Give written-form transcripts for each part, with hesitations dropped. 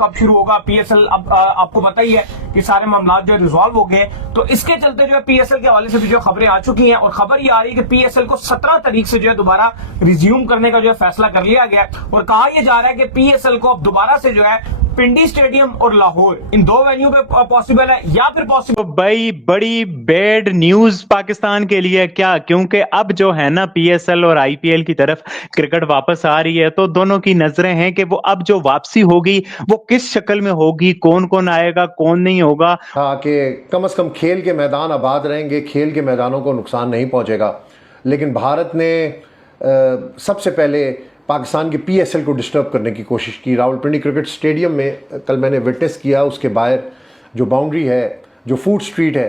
कब शुरू होगा। पीएसएल अब आपको पता ही है कि सारे मामला जो रिजॉल्व हो गए, तो इसके चलते जो है पीएसएल के हवाले से भी जो खबरें आ चुकी हैं, और खबर ये आ रही है कि पीएसएल को 17 तारीख से जो है दोबारा रिज्यूम करने का जो है फैसला कर लिया गया है। और कहा यह जा रहा है कि पीएसएल को अब दोबारा से जो है पिंडी स्टेडियम और लाहौर, इन दो वेन्यू पे पॉसिबल है या फिर पॉसिबल। तो भाई बड़ी बैड न्यूज पाकिस्तान के लिए क्या, क्योंकि अब जो है ना पीएसएल और आईपीएल की तरफ क्रिकेट वापस आ रही है, तो दोनों की नजरें हैं कि वो अब जो वापसी होगी वो किस शक्ल में होगी, कौन कौन आएगा कौन नहीं होगा। हाँ कि कम से कम खेल के मैदान आबाद रहेंगे, खेल के मैदानों को नुकसान नहीं पहुंचेगा। लेकिन भारत ने सबसे पहले पाकिस्तान के पीएसएल को डिस्टर्ब करने की कोशिश की। रावलपिंडी क्रिकेट स्टेडियम में कल मैंने विटनेस किया, उसके बाहर जो बाउंड्री है, जो फूड स्ट्रीट है,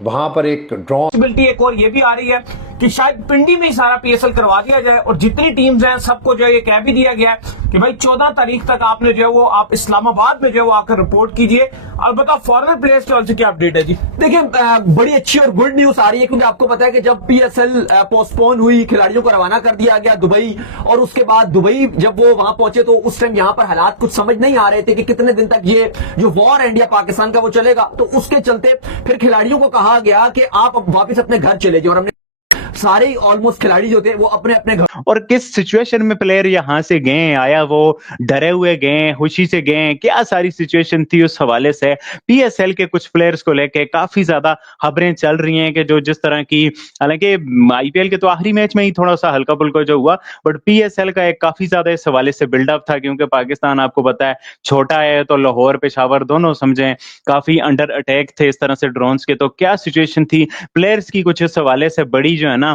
वहां पर एक पॉसिबिलिटी एक और ये भी आ रही है कि शायद पिंडी में ही सारा पीएसएल करवा दिया जाए, और जितनी टीम्स हैं सबको जो है ये कह भी दिया गया है कि भाई 14 तारीख तक आपने जो है वो आप इस्लामाबाद में जो है वो आकर रिपोर्ट कीजिए। और बताओ फॉरेनर प्लेयर्स की ओर से क्या अपडेट है जी? देखिए बड़ी अच्छी और गुड न्यूज आ रही है, क्योंकि आपको पता है कि जब पीएसएल पोस्टपोन हुई, खिलाड़ियों को रवाना कर दिया गया दुबई, और उसके बाद दुबई जब वो वहां पहुंचे तो उस टाइम यहां पर हालात कुछ समझ नहीं आ रहे थे कि कितने दिन तक ये जो वॉर इंडिया पाकिस्तान का वो चलेगा। तो उसके चलते फिर खिलाड़ियों को कहा गया कि आप अब वापस अपने घर चले जाओ, और हमने सारे ऑलमोस्ट खिलाड़ी जो थे वो अपने अपने घर। और किस सिचुएशन में प्लेयर यहां से गए, आया वो डरे हुए गए, खुशी से गए, क्या सारी सिचुएशन थी, उस हवाले से पीएसएल के कुछ प्लेयर्स को लेके काफी ज्यादा खबरें चल रही हैं कि जो जिस तरह की, हालांकि आईपीएल के तो आखिरी मैच में ही थोड़ा सा हल्का फुल्का जो हुआ, बट पीएसएल का एक काफी ज्यादा इस हवाले से बिल्डअप था, क्योंकि पाकिस्तान आपको पता है छोटा है, तो लाहौर पेशावर दोनों समझे काफी अंडर अटैक थे इस तरह से ड्रोन्स के। तो क्या सिचुएशन थी प्लेयर्स की, कुछ इस हवाले से बड़ी जो है ना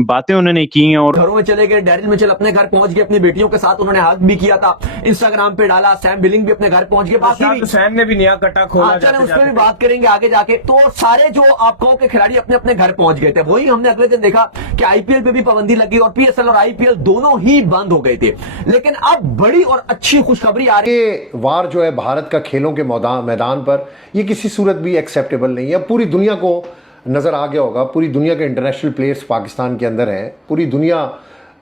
बातें उन्होंने की हैं। और घरों में चले गए, डैरिल मिचेल अपने घर पहुंच गए, अपनी बेटियों के साथ उन्होंने हक भी किया था, इंस्टाग्राम पे डाला। सैम बिलिंग भी अपने घर पहुंच गए, बाकी भी सैम ने भी नया कटा खोला, चलें उस पर भी बात करेंगे आगे जाके। तो सारे जो आप कहो के खिलाड़ी अपने अपने घर पहुंच गए थे। वही हमने अगले दिन देखा कि आईपीएल पे भी पाबंदी लगी और पीएसएल और आईपीएल दोनों ही बंद हो गए थे। लेकिन अब बड़ी और अच्छी खुशखबरी आ रही है। वार जो है भारत का खेलों के मैदान पर, ये किसी सूरत भी एक्सेप्टेबल नहीं है। पूरी दुनिया को नज़र आ गया होगा, पूरी दुनिया के इंटरनेशनल प्लेयर्स पाकिस्तान के अंदर हैं, पूरी दुनिया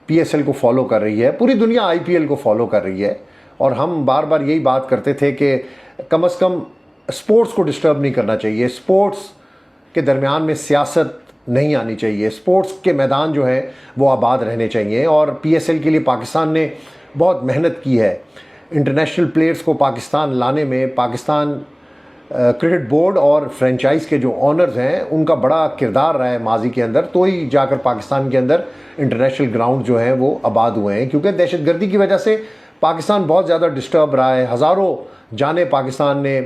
पीएसएल को फॉलो कर रही है, पूरी दुनिया आईपीएल को फॉलो कर रही है। और हम बार बार यही बात करते थे कि कम से कम स्पोर्ट्स को डिस्टर्ब नहीं करना चाहिए, स्पोर्ट्स के दरमियान में सियासत नहीं आनी चाहिए, स्पोर्ट्स के मैदान जो है वो आबाद रहने चाहिए। और पीएसएल के लिए पाकिस्तान ने बहुत मेहनत की है। इंटरनेशनल प्लेयर्स को पाकिस्तान लाने में पाकिस्तान क्रिकेट बोर्ड और फ्रेंचाइज के जो ऑनर्स हैं उनका बड़ा किरदार रहा है माजी के अंदर, तो ही जाकर पाकिस्तान के अंदर इंटरनेशनल ग्राउंड जो हैं वो आबाद हुए हैं। क्योंकि दहशतगर्दी की वजह से पाकिस्तान बहुत ज़्यादा डिस्टर्ब रहा है, हज़ारों जानें पाकिस्तान ने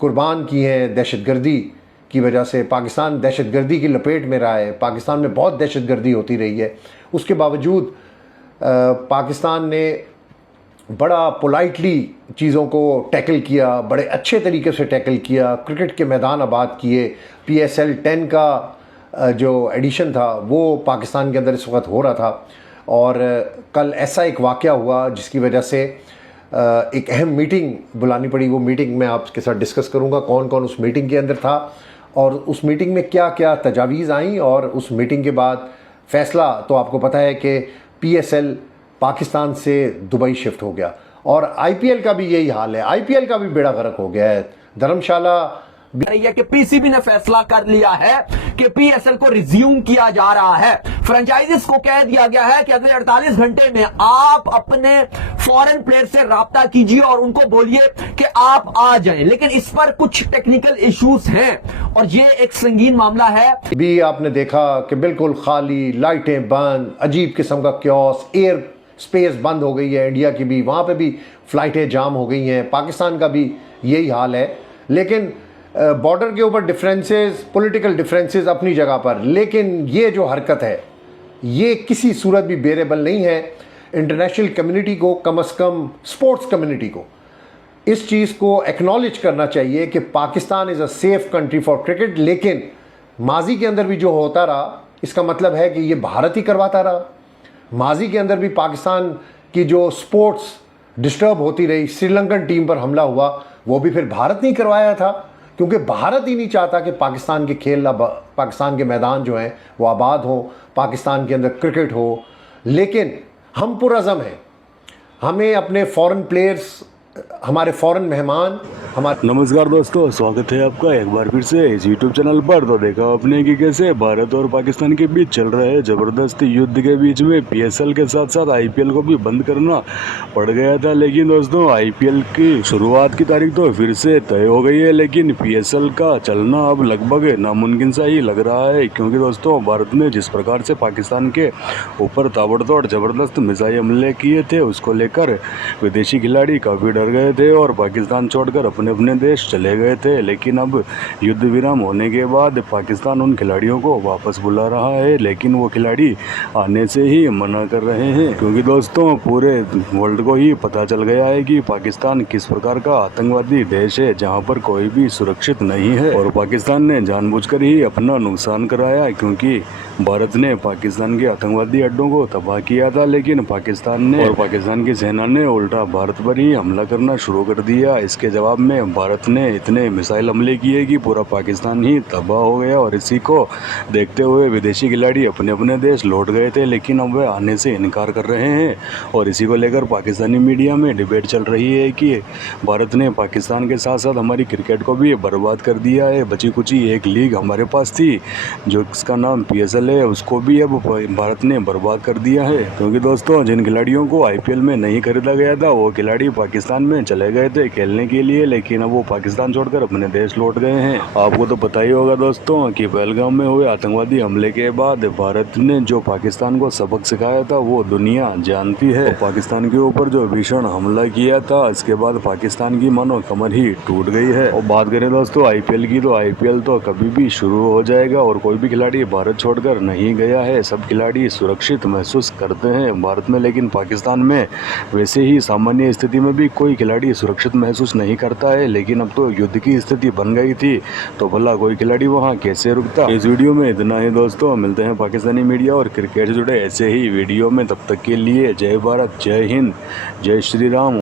कुर्बान की हैं दहशतगर्दी की वजह से। पाकिस्तान दहशतगर्दी की लपेट में रहा है, पाकिस्तान में बहुत दहशतगर्दी होती रही है। उसके बावजूद पाकिस्तान ने बड़ा पोलाइटली चीज़ों को टैकल किया, बड़े अच्छे तरीके से टैकल किया, क्रिकेट के मैदान आबाद किए। PSL 10 का जो एडिशन था वो पाकिस्तान के अंदर इस वक्त हो रहा था, और कल ऐसा एक वाक़या हुआ जिसकी वजह से एक अहम मीटिंग बुलानी पड़ी। वो मीटिंग मैं आपके साथ डिस्कस करूँगा कौन कौन उस मीटिंग के अंदर था और उस मीटिंग में क्या क्या तजावीज़ आई, और उस मीटिंग के बाद फ़ैसला तो आपको पता है कि PSL पाकिस्तान से दुबई शिफ्ट हो गया। और आईपीएल का भी यही हाल है, आईपीएल का भी बेड़ा गर्क हो गया है। धर्मशाला है कि पीसीबी ने फैसला कर लिया है कि पीएसएल को रिज्यूम किया जा रहा है। फ्रेंचाइजीज को कह दिया गया है कि अगले 48 घंटे में आप अपने फॉरेन प्लेयर से राब्ता कीजिए और उनको बोलिए कि आप आ जाएं। लेकिन इस पर कुछ टेक्निकल इश्यूज हैं और ये एक संगीन मामला है। भी आपने देखा कि बिल्कुल खाली, लाइटें बंद, अजीब किस्म का क्योस, एयर स्पेस बंद हो गई है। इंडिया की भी वहाँ पे भी फ़्लाइटें जाम हो गई हैं, पाकिस्तान का भी यही हाल है। लेकिन बॉर्डर के ऊपर डिफरेंसेस, पॉलिटिकल डिफरेंसेस अपनी जगह पर, लेकिन ये जो हरकत है ये किसी सूरत भी बेरेबल नहीं है। इंटरनेशनल कम्युनिटी को, कम से कम स्पोर्ट्स कम्युनिटी को इस चीज़ को एक्नॉलेज करना चाहिए कि Pakistan is a safe country for cricket. लेकिन माजी के अंदर भी जो होता रहा, इसका मतलब है कि ये भारत ही करवाता रहा। माजी के अंदर भी पाकिस्तान की जो स्पोर्ट्स डिस्टर्ब होती रही, श्रीलंकन टीम पर हमला हुआ, वो भी फिर भारत नहीं करवाया था, क्योंकि भारत ही नहीं चाहता कि पाकिस्तान के खेल, पाकिस्तान के मैदान जो हैं वो आबाद हों, पाकिस्तान के अंदर क्रिकेट हो। लेकिन हम पुरअज़म हैं, हमें अपने फॉरेन प्लेयर्स हमारे फॉरेन मेहमान हमारे नमस्कार दोस्तों, स्वागत है आपका एक बार फिर से इस यूट्यूब चैनल पर। तो देखा आपने कि कैसे भारत और पाकिस्तान के बीच चल रहे जबरदस्त युद्ध के बीच में पीएसएल के साथ साथ आईपीएल को भी बंद करना पड़ गया था। लेकिन दोस्तों आईपीएल की शुरुआत की तारीख तो फिर से तय हो गई है, लेकिन पीएसएल का चलना अब लगभग नामुमकिन सा ही लग रहा है, क्योंकि दोस्तों भारत ने जिस प्रकार से पाकिस्तान के ऊपर ताबड़तोड़ जबरदस्त मिसाइल हमले किए थे, उसको लेकर विदेशी खिलाड़ी काफ़ी डर गए थे और पाकिस्तान छोड़कर अपने अपने देश चले गए थे। लेकिन अब युद्ध विराम होने के बाद पाकिस्तान उन खिलाड़ियों को वापस बुला रहा है, लेकिन वो खिलाड़ी आने से ही मना कर रहे हैं, क्योंकि दोस्तों पूरे वर्ल्ड को ही पता चल गया है कि पाकिस्तान किस प्रकार का आतंकवादी देश है, जहां पर कोई भी सुरक्षित नहीं है। और पाकिस्तान ने जानबूझकर ही अपना नुकसान कराया, क्योंकि भारत ने पाकिस्तान के आतंकवादी अड्डों को तबाह किया था, लेकिन पाकिस्तान ने और पाकिस्तान की सेना ने उल्टा भारत पर ही हमला करना शुरू कर दिया। इसके जवाब में भारत ने इतने मिसाइल हमले किए कि पूरा पाकिस्तान ही तबाह हो गया। और इसी को देखते हुए विदेशी खिलाड़ी अपने अपने देश लौट गए थे, लेकिन अब वे आने से इनकार कर रहे हैं। और इसी को लेकर पाकिस्तानी मीडिया में डिबेट चल रही है कि भारत ने पाकिस्तान के साथ साथ हमारी क्रिकेट को भी बर्बाद कर दिया है। बची कुची एक लीग हमारे पास थी जो इसका नाम पीएसएल है, उसको भी अब भारत ने बर्बाद कर दिया है, क्योंकि दोस्तों जिन खिलाड़ियों को आईपीएल में नहीं खरीदा गया था वो खिलाड़ी पाकिस्तान में चले गए थे खेलने के लिए, लेकिन अब वो पाकिस्तान छोड़कर अपने देश लौट गए हैं। आपको तो पता ही होगा दोस्तों कि पहलगाम में हुए आतंकवादी हमले के बाद भारत ने जो पाकिस्तान को सबक सिखाया था वो दुनिया जानती है। तो पाकिस्तान के ऊपर जो भीषण हमला किया था, इसके बाद पाकिस्तान की मानो कमर ही टूट गई है। और बात करें दोस्तों आईपीएल की, तो आईपीएल तो कभी भी शुरू हो जाएगा और कोई भी खिलाड़ी भारत छोड़कर नहीं गया है। सब खिलाड़ी सुरक्षित महसूस करते हैं भारत में, लेकिन पाकिस्तान में वैसे ही सामान्य स्थिति में भी कोई खिलाड़ी सुरक्षित महसूस नहीं करता है। लेकिन अब तो युद्ध की स्थिति बन गई थी, तो भला कोई खिलाड़ी वहां कैसे रुकता। इस वीडियो में इतना ही दोस्तों, मिलते हैं पाकिस्तानी मीडिया और क्रिकेट से जुड़े ऐसे ही वीडियो में। तब तक के लिए जय भारत, जय हिंद, जय श्री राम।